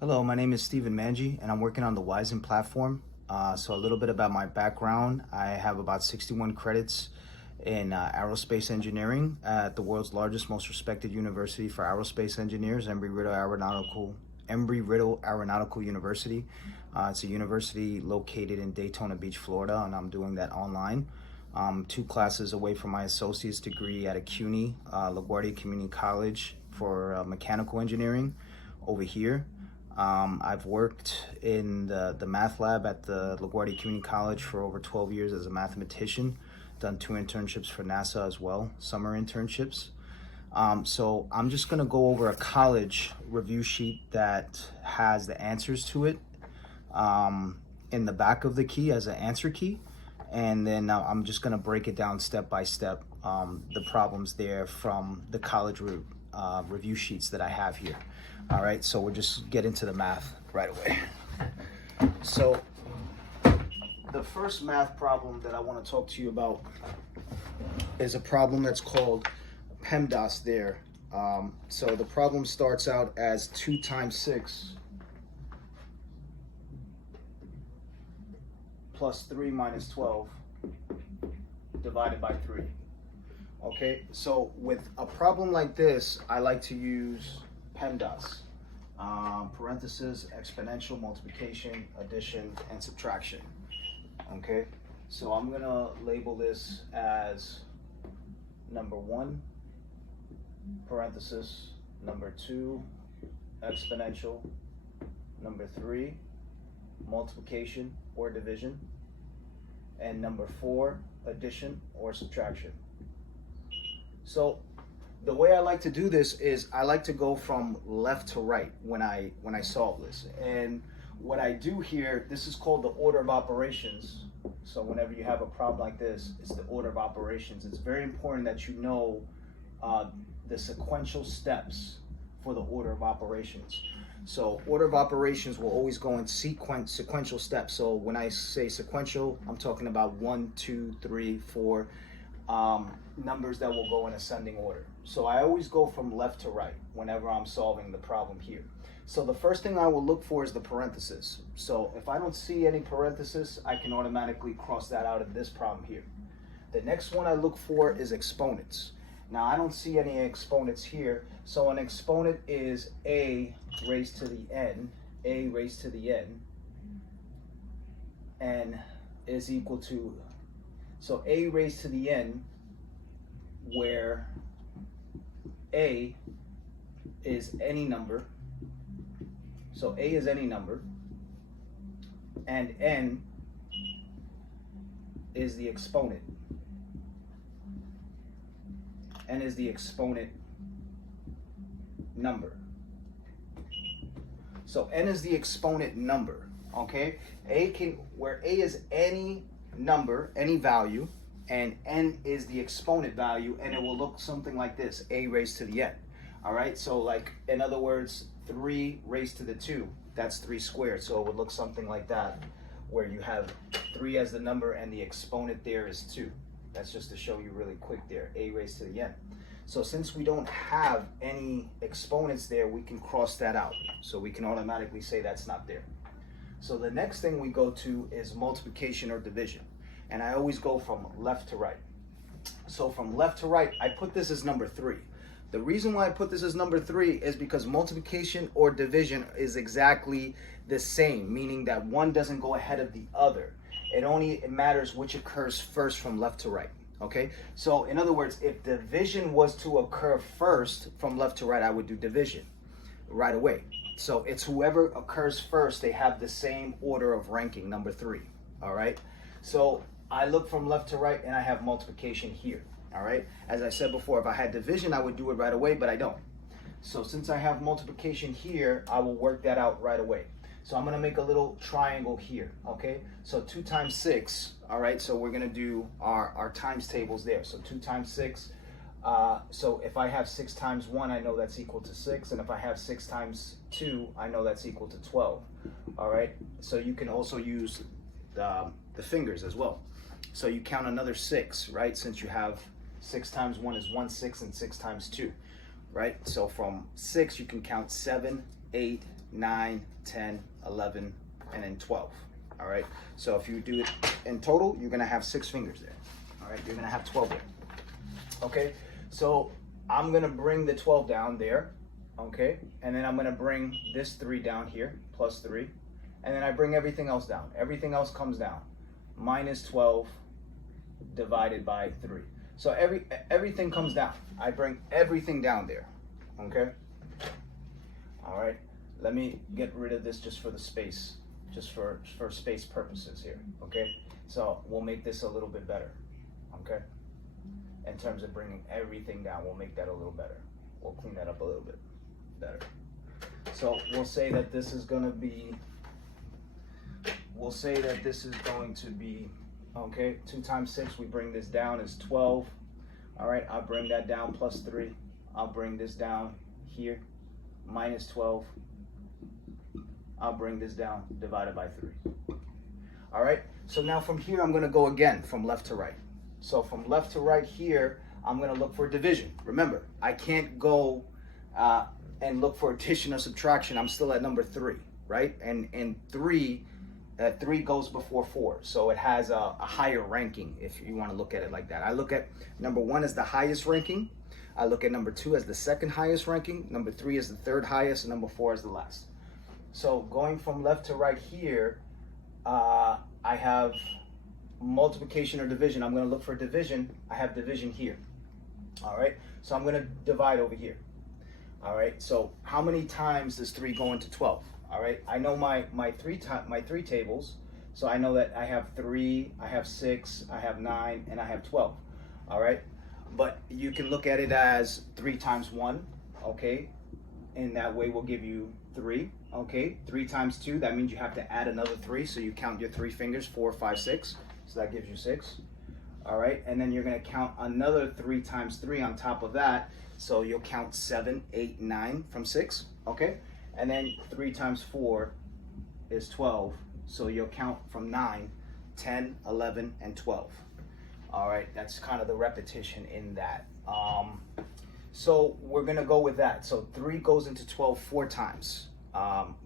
Hello, my name is Stephen Manji, and I'm working on the Wyzant platform. So a little bit about my background. I have about 61 credits in aerospace engineering at the world's largest, most respected university for aerospace engineers, Embry-Riddle Aeronautical University. It's a university located in Daytona Beach, Florida, and I'm doing that online. 2 classes away from my associate's degree at a CUNY, LaGuardia Community College for mechanical engineering over here. I've worked in the math lab at the LaGuardia Community College for over 12 years as a mathematician, done 2 internships for NASA as well, summer internships. So I'm just gonna go over a college review sheet that has the answers to it in the back of the key as an answer key. And then I'm just gonna break it down step by step, the problems there from the college review sheets that I have here. All right, so we'll just get into the math right away. So the first math problem that I want to talk to you about is a problem that's called PEMDAS there. So the problem starts out as 2 times 6 plus 3 minus 12 divided by 3. Okay, so with a problem like this, I like to use PEMDAS, parentheses, exponential, multiplication, addition, and subtraction. Okay, so I'm gonna label this as number 1, parenthesis, number 2, exponential, number 3, multiplication or division, and number 4, addition or subtraction. So the way I like to do this is I like to go from left to right when I solve this. And what I do here, this is called the order of operations. So whenever you have a problem like this, it's the order of operations. It's very important that you know the sequential steps for the order of operations. So order of operations will always go in sequential steps. So when I say sequential, I'm talking about 1, 2, 3, 4 numbers that will go in ascending order. So I always go from left to right whenever I'm solving the problem here. So the first thing I will look for is the parenthesis. So if I don't see any parenthesis, I can automatically cross that out of this problem here. The next one I look for is exponents. Now I don't see any exponents here. So an exponent is a raised to the n, n is equal to, so a raised to the n, where a is any number, so a is any number, and n is the exponent. N is the exponent number. So n is the exponent number, okay? Where a is any number, any value, and n is the exponent value, and it will look something like this, a raised to the n. All right, so like, in other words, 3 raised to the 2, that's 3 squared. So it would look something like that, where you have 3 as the number and the exponent there is 2. That's just to show you really quick there, a raised to the n. So since we don't have any exponents there, we can cross that out. So we can automatically say that's not there. So the next thing we go to is multiplication or division. And I always go from left to right. So from left to right, I put this as number 3. The reason why I put this as number 3 is because multiplication or division is exactly the same, meaning that one doesn't go ahead of the other. It matters which occurs first from left to right, okay? So in other words, if division was to occur first from left to right, I would do division right away. So it's whoever occurs first, they have the same order of ranking, number 3, all right? So I look from left to right and I have multiplication here, all right? As I said before, if I had division, I would do it right away, but I don't. So since I have multiplication here, I will work that out right away. So I'm gonna make a little triangle here, okay? So 2 times 6, all right? So we're gonna do our times tables there. So 2 times 6, so if I have 6 times 1, I know that's equal to 6. And if I have 6 times 2, I know that's equal to 12, all right? So you can also use the fingers as well. So you count another 6, right? Since you have 6 times 1 is 1 6 and 6 times 2, right? So from 6 you can count 7, 8, 9, 10, 11, and then 12. All right. So if you do it in total, you're going to have 6 fingers there. All right. You're going to have 12 there. Okay. So I'm going to bring the 12 down there. Okay. And then I'm going to bring this 3 down here, plus 3. And then I bring everything else down. Everything else comes down. Minus 12 divided by 3. So everything comes down. I bring everything down there. Okay. All right. Let me get rid of this just for the space. Just for space purposes here, okay? So we'll make this a little bit better, okay? In terms of bringing everything down, we'll make that a little better. We'll clean that up a little bit better. So we'll say that this is going to be, okay, 2 times 6, we bring this down is 12. All right, I'll bring that down plus 3. I'll bring this down here, minus 12. I'll bring this down, divided by 3. All right, so now from here, I'm gonna go again from left to right. So from left to right here, I'm gonna look for division. Remember, I can't go and look for addition or subtraction. I'm still at number 3, right? And 3 goes before 4. So it has a higher ranking if you wanna look at it like that. I look at number 1 as the highest ranking. I look at number 2 as the second highest ranking. Number 3 is the third highest, and number 4 is the last. So going from left to right here, I have multiplication or division. I'm going to look for division. I have division here. All right. So I'm going to divide over here. All right. So how many times does 3 go into 12? All right. I know my three tables. So I know that I have 3, I have 6, I have 9, and I have 12. All right. But you can look at it as 3 times 1. Okay. And that way will give you 3. Okay, 3 times 2, that means you have to add another 3, so you count your 3 fingers, 4, 5, 6, so that gives you 6. All right, and then you're going to count another 3 times 3 on top of that, so you'll count 7, 8, 9 from 6, okay? And then 3 times 4 is 12, so you'll count from 9, 10, 11, and 12. All right, that's kind of the repetition in that. So we're going to go with that. So 3 goes into 12 4 times.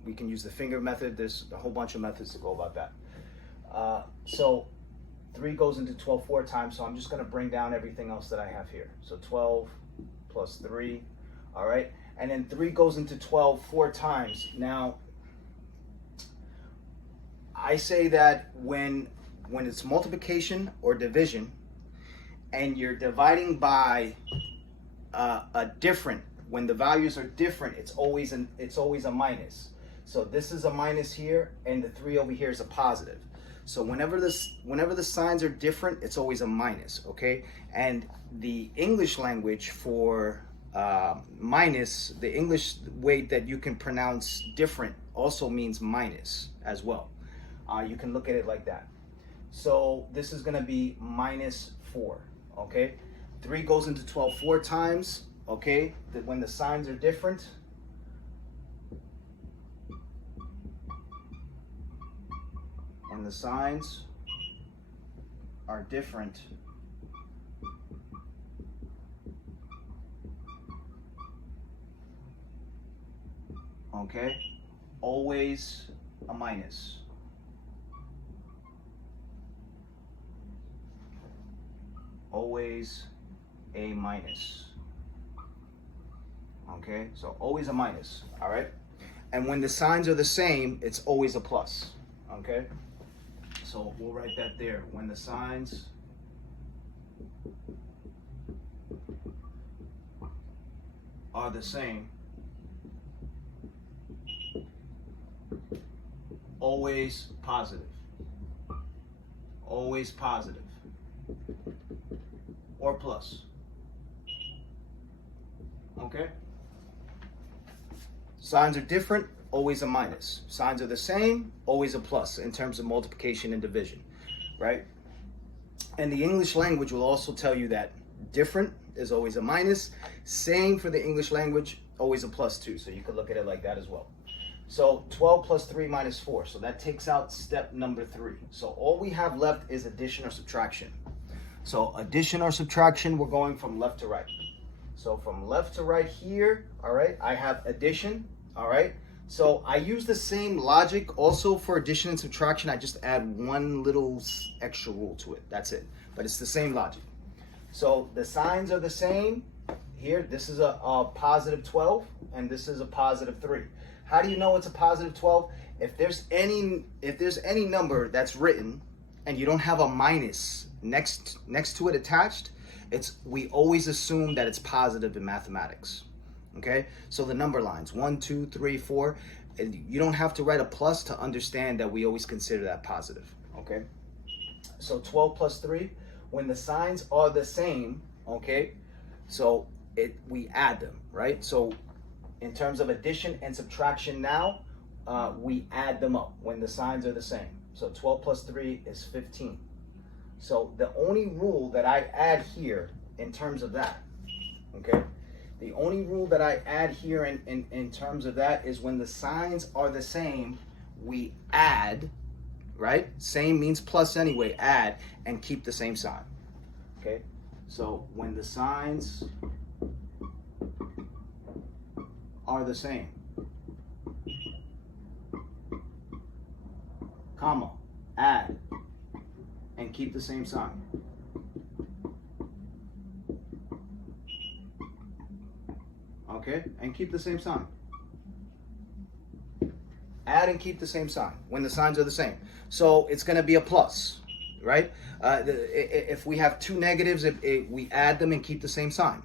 We can use the finger method. There's a whole bunch of methods to go about that. So 3 goes into 12 4 times, so I'm just going to bring down everything else that I have here. So 12 plus 3, all right? And then 3 goes into 12 4 times. Now, I say that when it's multiplication or division, and you're dividing by a different, when the values are different, it's always a minus. So this is a minus here, and the 3 over here is a positive. So whenever the signs are different, it's always a minus, okay? And the English language for minus, the English way that you can pronounce different also means minus as well. You can look at it like that. So this is going to be minus 4, okay? 3 goes into 12 4 times, okay? When the signs are different, okay? Always a minus. Always a minus. Okay, so always a minus, all right? And when the signs are the same, it's always a plus, okay? So we'll write that there. When the signs are the same, always positive. Always positive. Or plus. Okay? Signs are different, always a minus. Signs are the same, always a plus in terms of multiplication and division, right? And the English language will also tell you that different is always a minus. Same for the English language, always a plus too. So you could look at it like that as well. So 12 plus 3 minus 4. So that takes out step number 3. So all we have left is addition or subtraction. So addition or subtraction, we're going from left to right. So from left to right here, all right, I have addition, all right? So I use the same logic also for addition and subtraction. I just add one little extra rule to it. That's it. But it's the same logic. So the signs are the same. Here, this is a positive 12, and this is a positive 3. How do you know it's a positive 12? If there's any number that's written and you don't have a minus next to it attached, we always assume that it's positive in mathematics. Okay, so the number lines 1, 2, 3, 4, and you don't have to write a plus to understand that we always consider that positive. Okay, so 12 plus 3, when the signs are the same, okay, so we add them, right? So in terms of addition and subtraction now, we add them up when the signs are the same. So 12 plus 3 is 15. So the only rule that I add here in terms of that, okay, the only rule that I add here in terms of that is when the signs are the same, we add, right? Same means plus anyway, add, and keep the same sign, okay? So when the signs are the same, comma, add, and keep the same sign. Okay, and keep the same sign. Add and keep the same sign when the signs are the same. So it's going to be a plus, right? If we have two negatives, we add them and keep the same sign.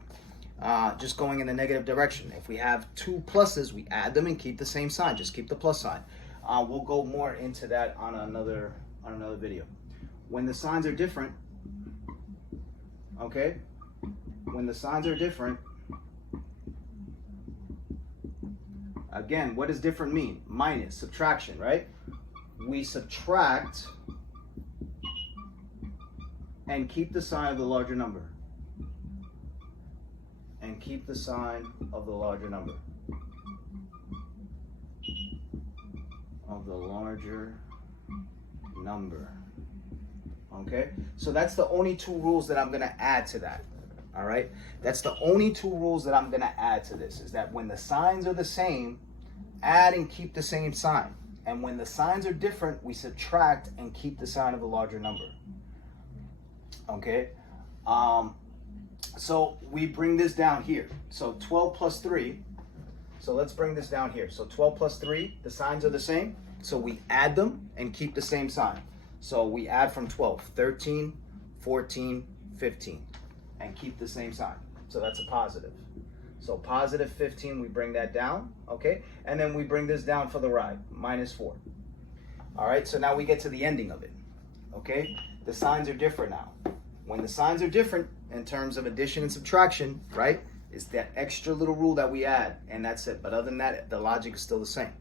Just going in the negative direction. If we have two pluses, we add them and keep the same sign. Just keep the plus sign. We'll go more into that on another video. When the signs are different, okay? When the signs are different, again, what does different mean? Minus, subtraction, right? We subtract and keep the sign of the larger number. And keep the sign of the larger number. Of the larger number. Okay? So that's the only two rules that I'm going to add to that. All right? That's the only two rules that I'm going to add to this, is that when the signs are the same, add and keep the same sign. And when the signs are different, we subtract and keep the sign of the larger number. Okay? So we bring this down here. So 12 plus 3. So let's bring this down here. So 12 plus 3, the signs are the same. So we add them and keep the same sign. So we add from 12, 13, 14, 15, and keep the same sign. So that's a positive. So positive 15, we bring that down, okay? And then we bring this down for the right, minus 4. All right, so now we get to the ending of it, okay? The signs are different now. When the signs are different in terms of addition and subtraction, right, it's that extra little rule that we add, and that's it. But other than that, the logic is still the same.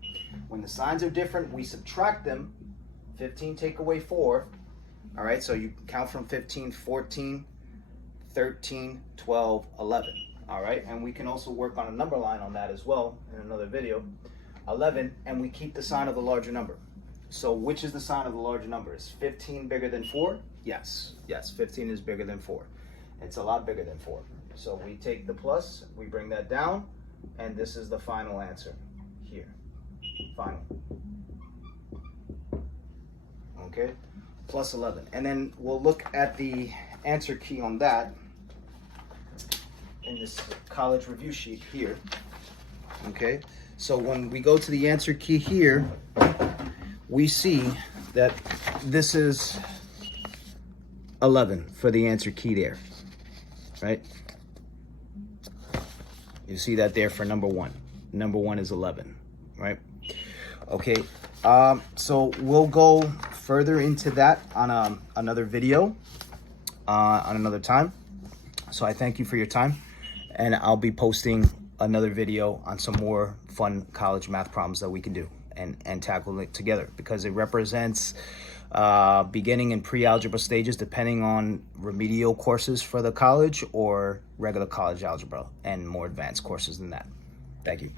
When the signs are different, we subtract them. 15 take away 4. All right, so you count from 15, 14, 13, 12, 11. All right, and we can also work on a number line on that as well in another video. 11, and we keep the sign of the larger number. So which is the sign of the larger number? Is 15 bigger than 4? Yes, 15 is bigger than 4. It's a lot bigger than 4. So we take the plus, we bring that down, and this is the final answer here. Final. Okay, plus 11. And then we'll look at the answer key on that in this college review sheet here. Okay, so when we go to the answer key here, we see that this is 11 for the answer key there, right? You see that there for number 1. Number 1 is 11, right? Okay, so we'll go further into that on another video on another time. So I thank you for your time, and I'll be posting another video on some more fun college math problems that we can do and tackle it together, because it represents beginning and pre-algebra stages depending on remedial courses for the college or regular college algebra and more advanced courses than that. Thank you.